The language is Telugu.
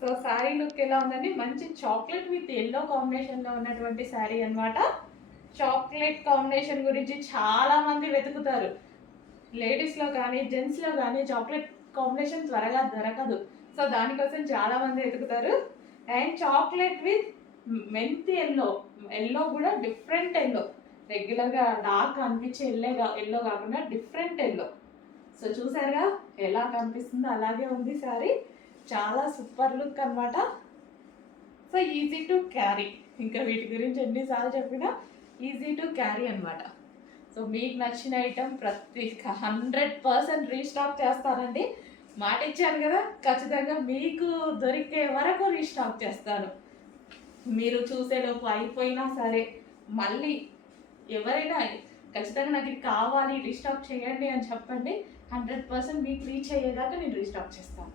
సో శారీ లుక్ ఎలా ఉందండి? మంచి చాక్లెట్ విత్ ఎల్లో కాంబినేషన్లో ఉన్నటువంటి శారీ అన్నమాట. చాక్లెట్ కాంబినేషన్ గురించి చాలా మంది వెతుకుతారు. లేడీస్లో కానీ జెంట్స్లో కానీ చాక్లెట్ కాంబినేషన్ త్వరగా దొరకదు. సో దానికోసం చాలా మంది వెతుకుతారు. అండ్ చాక్లెట్ విత్ మెంతి ఎల్లో ఎల్లో కూడా డిఫరెంట్ ఎల్లో రెగ్యులర్గా డార్క్ అనిపించే ఎల్లే ఎల్లో కాకుండా డిఫరెంట్ ఎల్లో సో చూసారుగా ఎలా కనిపిస్తుందో అలాగే ఉంది సారీ చాలా సూపర్ లుక్ అన్నమాట. So easy to carry. ఇంకా వీటి గురించి ఎన్నిసార్లు చెప్పినా ఈజీ టు క్యారీ అన్నమాట. సో మీకు నచ్చిన ఐటెం ప్రతి హండ్రెడ్ పర్సెంట్ రీస్టాక్ చేస్తానండి. మాట ఇచ్చాను కదా ఖచ్చితంగా మీకు దొరికే వరకు రీస్టాక్ చేస్తాను. మీరు చూసేలోపు అయిపోయినా సరే మళ్ళీ ఎవరైనా ఖచ్చితంగా నాకు ఇది కావాలి రీస్టాక్ చేయండి అని చెప్పండి హండ్రెడ్ పర్సెంట్ మీకు రీచ్ అయ్యేదాకా నేను రీస్టాక్ చేస్తాను.